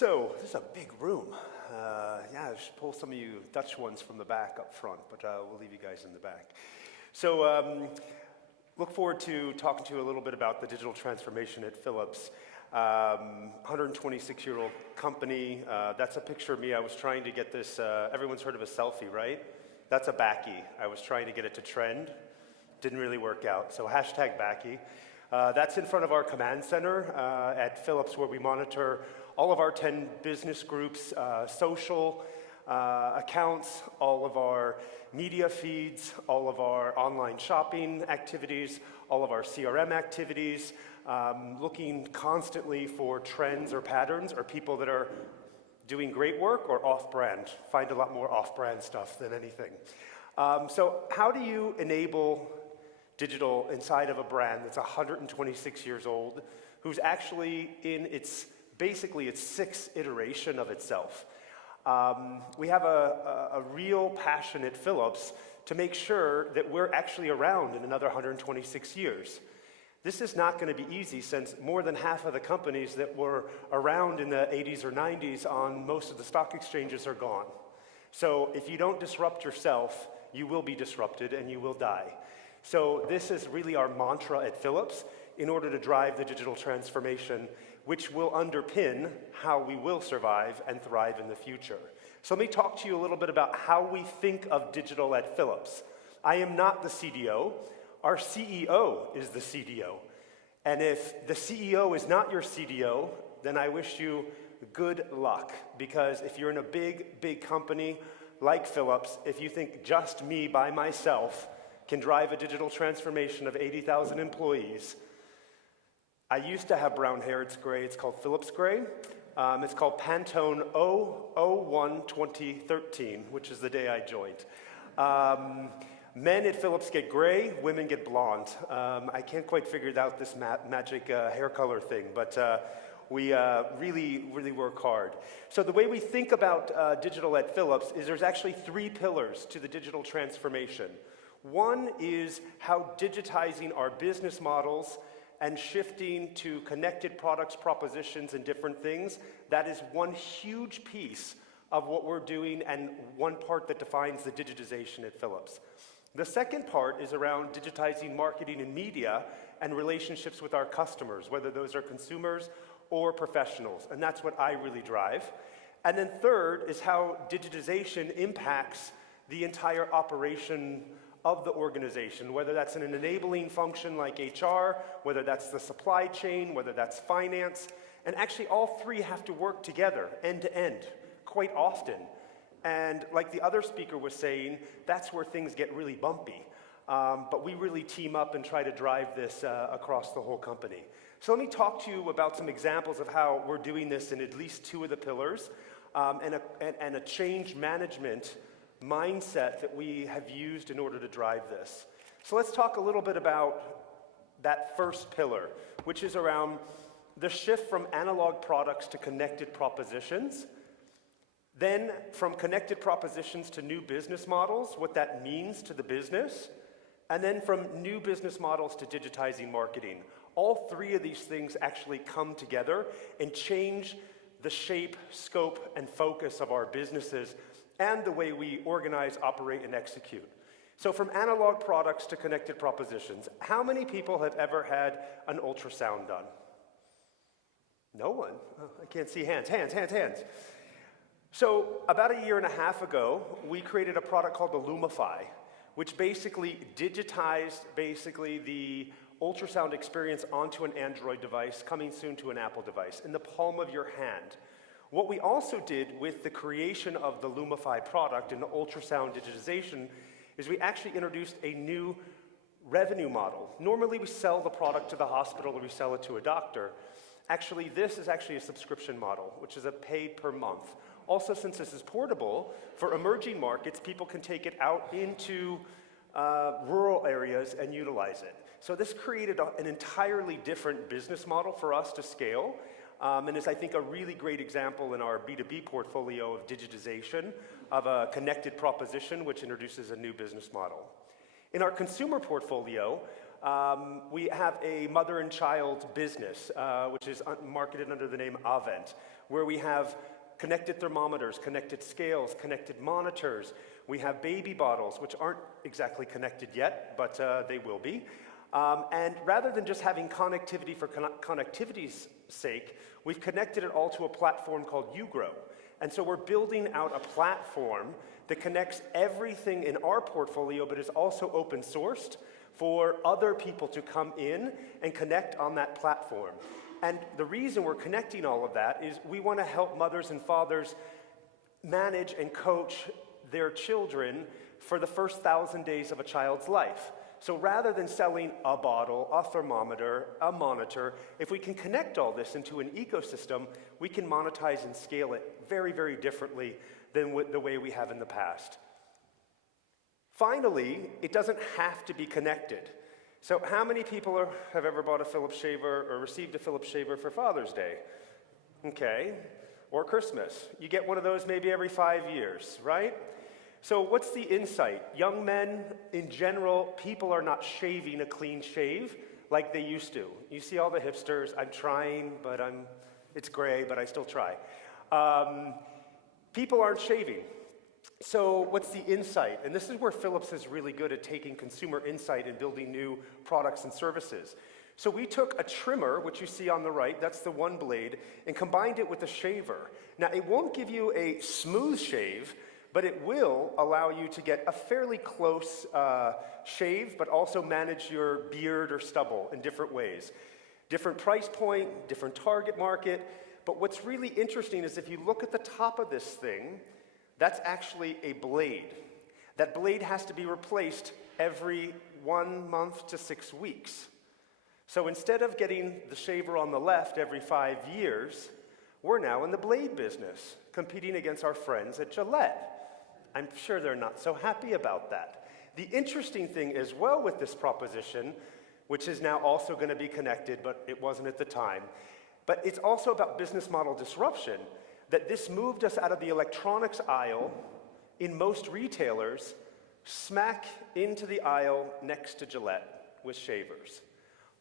So, this is a big room. Yeah, I should pull some of you Dutch ones from the back up front, but we'll leave you guys in the back. So, look forward to talking to you a little bit about the digital transformation at Philips. 126-year-old company. That's a picture of me. I was trying to get this, everyone's heard of a selfie, right? That's a Backy. I was trying to get it to trend. Didn't really work out, so hashtag Backy. That's in front of our command center at Philips, where we monitor all of our 10 business groups, social accounts, all of our media feeds, all of our online shopping activities, all of our CRM activities, looking constantly for trends or patterns or people that are doing great work or off-brand. Find a lot more off-brand stuff than anything. So how do you enable digital inside of a brand that's 126 years old, who's actually in basically its sixth iteration of itself? We have a real passion at Philips to make sure that we're actually around in another 126 years. This is not going to be easy, since more than half of the companies that were around in the 80s or 90s on most of the stock exchanges are gone. So if you don't disrupt yourself, you will be disrupted and you will die. So this is really our mantra at Philips in order to drive the digital transformation, which will underpin how we will survive and thrive in the future. So let me talk to you a little bit about how we think of digital at Philips. I am not the CDO. Our CEO is the CDO. And if the CEO is not your CDO, then I wish you good luck. Because if you're in a big, big company like Philips, if you think just me by myself can drive a digital transformation of 80,000 employees. I used to have brown hair, it's gray, it's called Philips gray. It's called Pantone 001-2013, which is the day I joined. Men at Philips get gray, women get blonde. I can't quite figure out this magic hair color thing, but we really, really work hard. So the way we think about digital at Philips is there's actually three pillars to the digital transformation. One is how digitizing our business models and shifting to connected products, propositions, and different things, that is one huge piece of what we're doing and one part that defines the digitization at Philips. The second part is around digitizing marketing and media and relationships with our customers, whether those are consumers or professionals, and that's what I really drive. And then third is how digitization impacts the entire operation of the organization, whether that's in an enabling function like HR, whether that's the supply chain, whether that's finance, and actually all three have to work together end to end quite often. And like the other speaker was saying, that's where things get really bumpy. But we really team up and try to drive this across the whole company. So let me talk to you about some examples of how we're doing this in at least two of the pillars, and a change management mindset that we have used in order to drive this. So let's talk a little bit about that first pillar, which is around the shift from analog products to connected propositions. Then from connected propositions to new business models, what that means to the business. And then from new business models to digitizing marketing. All three of these things actually come together and change the shape, scope, and focus of our businesses and the way we organize, operate, and execute. So from analog products to connected propositions, how many people have ever had an ultrasound done? No one. Oh, I can't see hands. Hands. So about a year and a half ago, we created a product called the Lumify, which basically digitized the ultrasound experience onto an Android device, coming soon to an Apple device, in the palm of your hand. What we also did with the creation of the Lumify product and the ultrasound digitization is we actually introduced a new revenue model. Normally we sell the product to the hospital or we sell it to a doctor. Actually, this is actually a subscription model, which is a pay per month. Also, since this is portable, for emerging markets, people can take it out into rural areas and utilize it. So this created an entirely different business model for us to scale. And is, I think, a really great example in our B2B portfolio of digitization of a connected proposition, which introduces a new business model. In our consumer portfolio, we have a mother and child business, which is marketed under the name Avent, where we have connected thermometers, connected scales, connected monitors. We have baby bottles, which aren't exactly connected yet, but they will be. And rather than just having connectivity for connectivity's sake, we've connected it all to a platform called UGrow. And so we're building out a platform that connects everything in our portfolio, but is also open sourced for other people to come in and connect on that platform. And the reason we're connecting all of that is we want to help mothers and fathers manage and coach their children for the first 1,000 days of a child's life. So rather than selling a bottle, a thermometer, a monitor, if we can connect all this into an ecosystem, we can monetize and scale it very, very differently than the way we have in the past. Finally, it doesn't have to be connected. So how many people have ever bought a Philips shaver or received a Philips shaver for Father's Day? Okay, or Christmas. You get one of those maybe every 5 years, right? So what's the insight? Young men, in general, people are not shaving a clean shave like they used to. You see all the hipsters, I'm trying, but it's gray, but I still try. People aren't shaving. So what's the insight? And this is where Philips is really good at taking consumer insight and building new products and services. So we took a trimmer, which you see on the right, that's the one blade, and combined it with a shaver. Now, it won't give you a smooth shave, but it will allow you to get a fairly close shave, but also manage your beard or stubble in different ways. Different price point, different target market, but what's really interesting is if you look at the top of this thing, that's actually a blade. That blade has to be replaced every 1 month to 6 weeks. So instead of getting the shaver on the left every 5 years, we're now in the blade business, competing against our friends at Gillette. I'm sure they're not so happy about that. The interesting thing as well with this proposition, which is now also going to be connected, but it wasn't at the time, but it's also about business model disruption, that this moved us out of the electronics aisle in most retailers, smack into the aisle next to Gillette with shavers.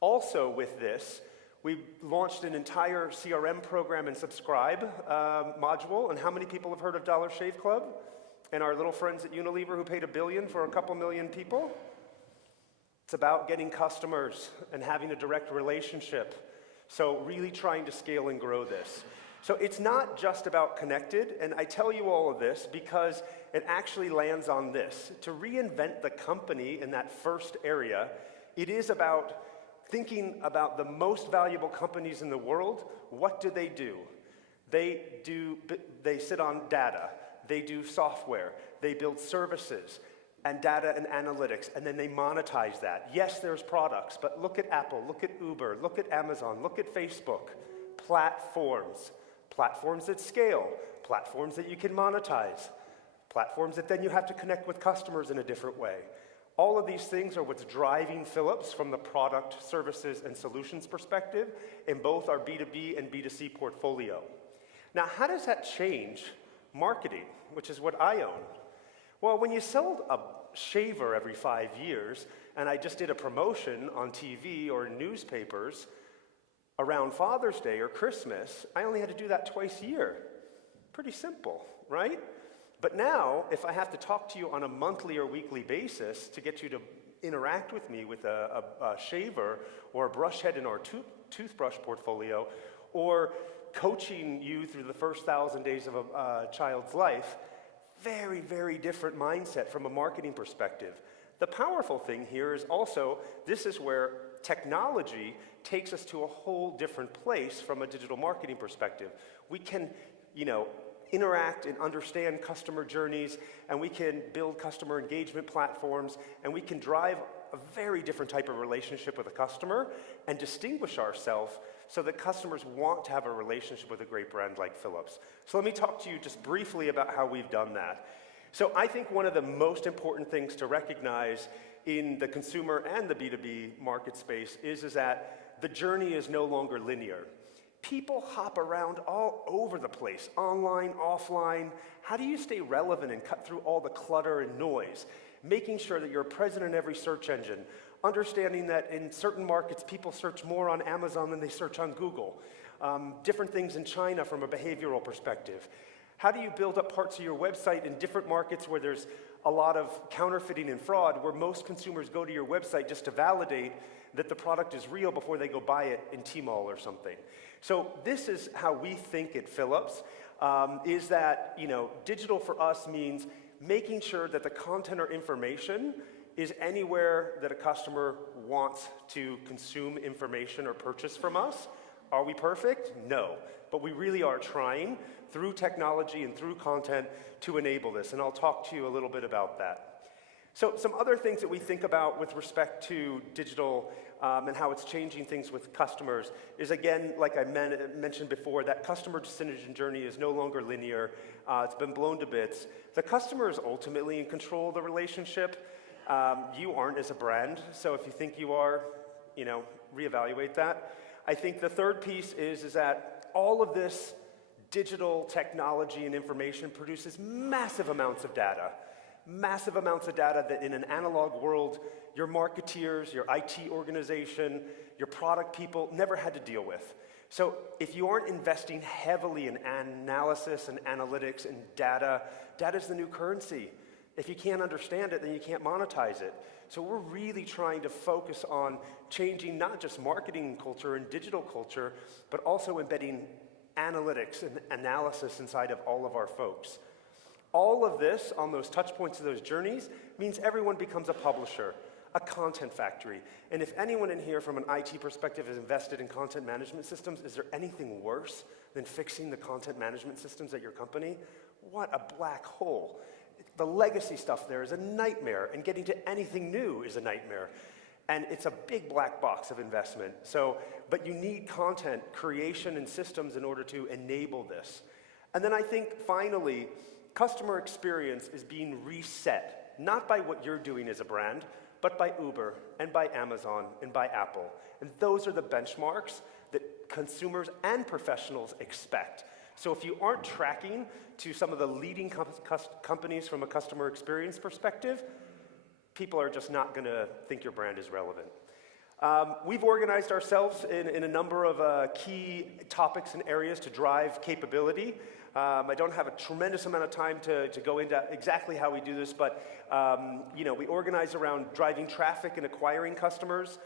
Also with this, we launched an entire CRM program and subscribe module. And how many people have heard of Dollar Shave Club? And our little friends at Unilever who paid $1 billion for a couple million people? It's about getting customers and having a direct relationship. So really trying to scale and grow this. So it's not just about connected, and I tell you all of this because it actually lands on this. To reinvent the company in that first area, it is about thinking about the most valuable companies in the world. What do? They sit on data, they do software, they build services, and data and analytics, and then they monetize that. Yes, there's products, but look at Apple, look at Uber, look at Amazon, look at Facebook. Platforms. Platforms that scale, platforms that you can monetize, platforms that then you have to connect with customers in a different way. All of these things are what's driving Philips from the product, services, and solutions perspective in both our B2B and B2C portfolio. Now, how does that change marketing, which is what I own? Well, when you sell a shaver every 5 years, and I just did a promotion on TV or in newspapers, around Father's Day or Christmas, I only had to do that twice a year. Pretty simple, right? But now, if I have to talk to you on a monthly or weekly basis to get you to interact with me with a shaver or a brush head in our toothbrush portfolio, or coaching you through the first 1,000 days of a child's life, very, very different mindset from a marketing perspective. The powerful thing here is also, this is where technology takes us to a whole different place from a digital marketing perspective. We can, interact and understand customer journeys, and we can build customer engagement platforms, and we can drive a very different type of relationship with a customer and distinguish ourselves so that customers want to have a relationship with a great brand like Philips. So let me talk to you just briefly about how we've done that. So I think one of the most important things to recognize in the consumer and the B2B market space is that the journey is no longer linear. People hop around all over the place, online, offline. How do you stay relevant and cut through all the clutter and noise? Making sure that you're present in every search engine, understanding that in certain markets, people search more on Amazon than they search on Google. different things in China from a behavioral perspective. How do you build up parts of your website in different markets where there's a lot of counterfeiting and fraud, where most consumers go to your website just to validate that the product is real before they go buy it in Tmall or something. So this is how we think at Philips, is that digital for us means making sure that the content or information is anywhere that a customer wants to consume information or purchase from us. Are we perfect? No, but we really are trying through technology and through content to enable this, and I'll talk to you a little bit about that. So some other things that we think about with respect to digital and how it's changing things with customers is, again, like I mentioned before, that customer decision journey is no longer linear. It's been blown to bits. The customer is ultimately in control of the relationship. You aren't as a brand, so if you think you are, reevaluate that. I think the third piece is that all of this digital technology and information produces massive amounts of data that in an analog world, your marketeers, your IT organization, your product people never had to deal with. So if you aren't investing heavily in analysis and analytics and data, data's the new currency. If you can't understand it, then you can't monetize it. So we're really trying to focus on changing not just marketing culture and digital culture, but also embedding analytics and analysis inside of all of our folks. All of this on those touch points of those journeys means everyone becomes a publisher, a content factory. And if anyone in here from an IT perspective is invested in content management systems, is there anything worse than fixing the content management systems at your company? What a black hole. The legacy stuff there is a nightmare, and getting to anything new is a nightmare. And it's a big black box of investment. But you need content creation and systems in order to enable this. And then I think, finally, customer experience is being reset, not by what you're doing as a brand, but by Uber and by Amazon and by Apple. And those are the benchmarks that consumers and professionals expect. So if you aren't tracking to some of the leading companies from a customer experience perspective, people are just not going to think your brand is relevant. We've organized ourselves in a number of key topics and areas to drive capability. I don't have a tremendous amount of time to go into exactly how we do this, but we organize around driving traffic and acquiring customers.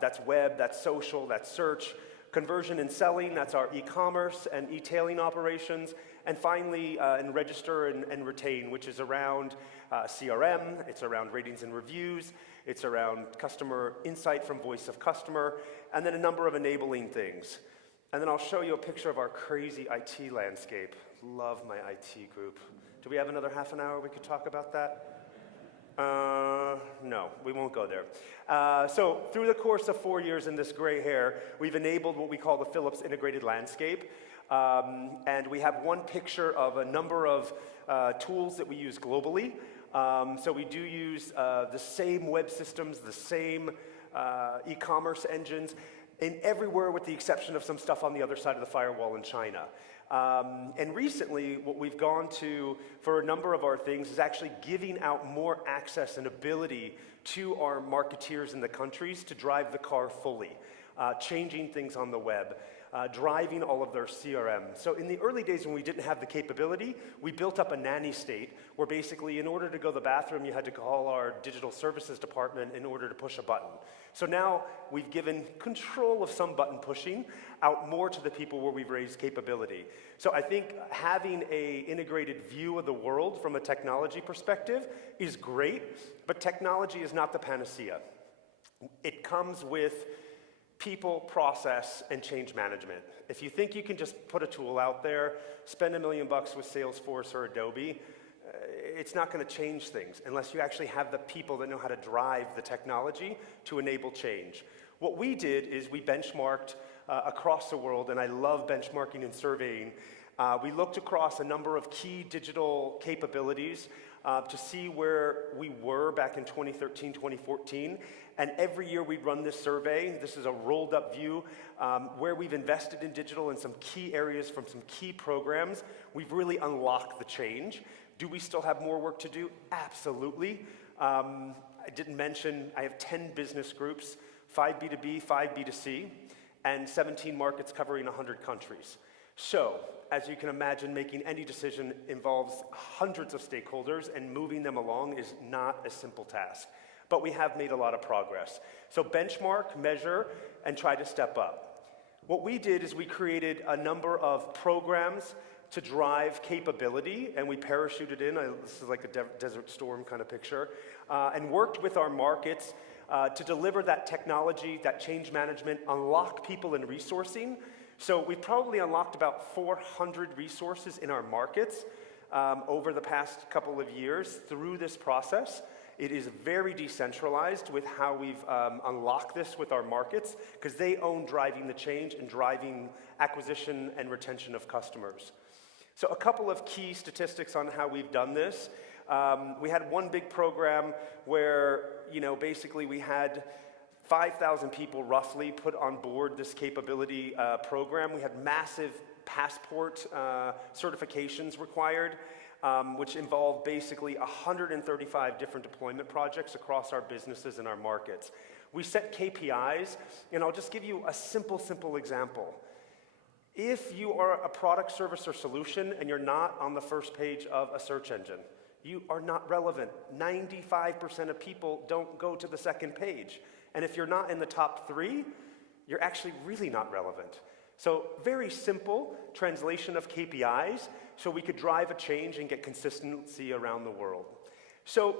That's web, that's social, that's search. Conversion and selling, that's our e-commerce and e-tailing operations. And finally, in register and retain, which is around CRM, it's around ratings and reviews, it's around customer insight from voice of customer, and then a number of enabling things. And then I'll show you a picture of our crazy IT landscape. Love my IT group. Do we have another half an hour we could talk about that? No, we won't go there. So through the course of 4 years in this gray hair, we've enabled what we call the Philips integrated landscape. And we have one picture of a number of tools that we use globally. So we do use the same web systems, the same e-commerce engines, in everywhere with the exception of some stuff on the other side of the firewall in China. And recently, what we've gone to for a number of our things is actually giving out more access and ability to our marketeers in the countries to drive the car fully, changing things on the web, driving all of their CRM. So in the early days when we didn't have the capability, we built up a nanny state where basically in order to go to the bathroom, you had to call our digital services department in order to push a button. So now we've given control of some button pushing out more to the people where we've raised capability. So I think having an integrated view of the world from a technology perspective is great, but technology is not the panacea. It comes with people, process, and change management. If you think you can just put a tool out there, spend $1 million with Salesforce or Adobe, it's not going to change things unless you actually have the people that know how to drive the technology to enable change. What we did is we benchmarked across the world, and I love benchmarking and surveying. We looked across a number of key digital capabilities to see where we were back in 2013, 2014. And every year we'd run this survey. This is a rolled up view where we've invested in digital in some key areas from some key programs. We've really unlocked the change. Do we still have more work to do? Absolutely. I didn't mention I have 10 business groups, 5 B2B, 5 B2C. and 17 markets covering 100 countries. So, as you can imagine, making any decision involves hundreds of stakeholders, and moving them along is not a simple task. But we have made a lot of progress. So benchmark, measure, and try to step up. What we did is we created a number of programs to drive capability, and we parachuted in, this is like a Desert Storm kind of picture, and worked with our markets to deliver that technology, that change management, unlock people and resourcing. So we've probably unlocked about 400 resources in our markets over the past couple of years through this process. It is very decentralized with how we've unlocked this with our markets, because they own driving the change and driving acquisition and retention of customers. So a couple of key statistics on how we've done this. We had one big program where, basically we had 5,000 people roughly put on board this capability program. We had massive passport certifications required, which involved basically 135 different deployment projects across our businesses and our markets. We set KPIs, and I'll just give you a simple example. If you are a product, service, or solution and you're not on the first page of a search engine, you are not relevant. 95% of people don't go to the second page. And if you're not in the top 3, you're actually really not relevant. So very simple translation of KPIs so we could drive a change and get consistency around the world. So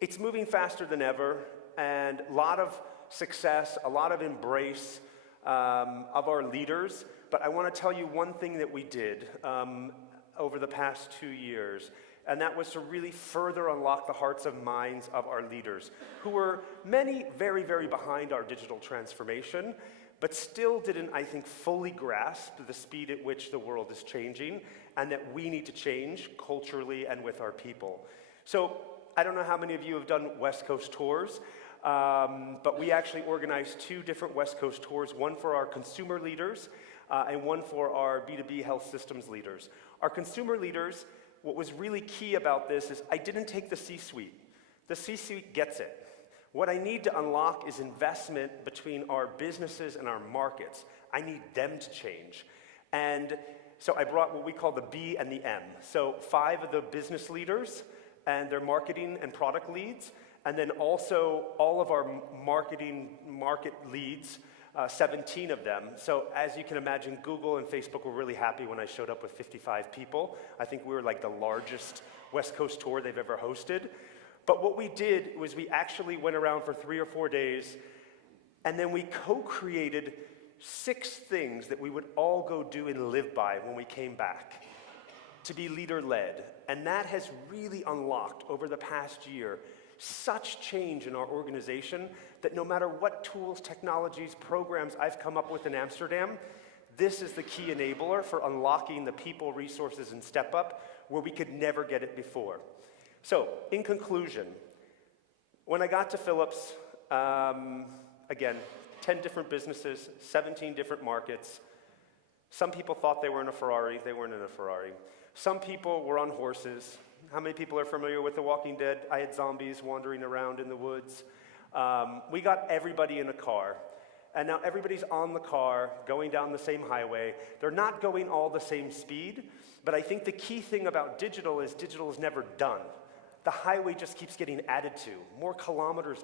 it's moving faster than ever, and a lot of success, a lot of embrace of our leaders. But I want to tell you one thing that we did over the past 2 years, and that was to really further unlock the hearts and minds of our leaders, who were many very, very behind our digital transformation, but still didn't, I think, fully grasp the speed at which the world is changing, and that we need to change culturally and with our people. So I don't know how many of you have done West Coast tours, but we actually organized 2 different West Coast tours, one for our consumer leaders and one for our B2B health systems leaders. Our consumer leaders, what was really key about this is I didn't take the C-suite. The C-suite gets it. What I need to unlock is investment between our businesses and our markets. I need them to change. And so I brought what we call the B and the M. So 5 of the business leaders and their marketing and product leads, and then also all of our market leads, 17 of them. So as you can imagine, Google and Facebook were really happy when I showed up with 55 people. I think we were like the largest West Coast tour they've ever hosted. But what we did was we actually went around for 3 or 4 days, and then we co-created 6 things that we would all go do and live by when we came back, to be leader-led. And that has really unlocked, over the past year, such change in our organization that no matter what tools, technologies, programs I've come up with in Amsterdam, this is the key enabler for unlocking the people, resources, and step up where we could never get it before. So, in conclusion, when I got to Philips, again, 10 different businesses, 17 different markets. Some people thought they were in a Ferrari. They weren't in a Ferrari. Some people were on horses. How many people are familiar with The Walking Dead? I had zombies wandering around in the woods. We got everybody in a car. And now everybody's on the car, going down the same highway. They're not going all the same speed, but I think the key thing about digital is never done. The highway just keeps getting added to. More kilometers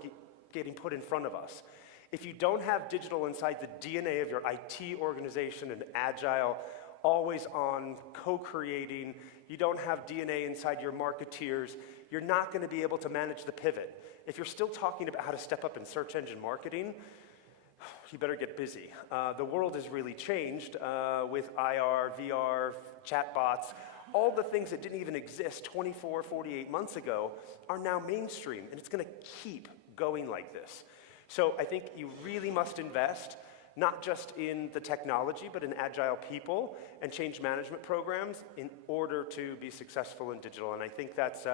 getting put in front of us. If you don't have digital inside the DNA of your IT organization and agile, always on, co-creating, you don't have DNA inside your marketeers, you're not going to be able to manage the pivot. If you're still talking about how to step up in search engine marketing, you better get busy. The world has really changed with IR, VR, chatbots. All the things that didn't even exist 24, 48 months ago are now mainstream, and it's going to keep going like this. So I think you really must invest, not just in the technology, but in agile people and change management programs in order to be successful in digital. And I think that's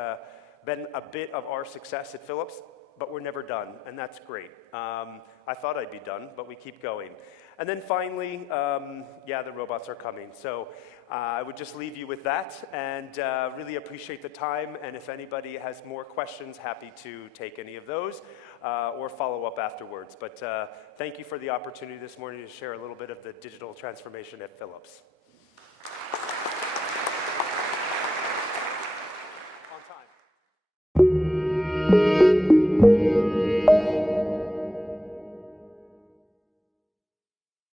been a bit of our success at Philips, but we're never done, and that's great. I thought I'd be done, but we keep going. And then finally, yeah, the robots are coming. So I would just leave you with that, and really appreciate the time. And if anybody has more questions, happy to take any of those or follow up afterwards. But thank you for the opportunity this morning to share a little bit of the digital transformation at Philips.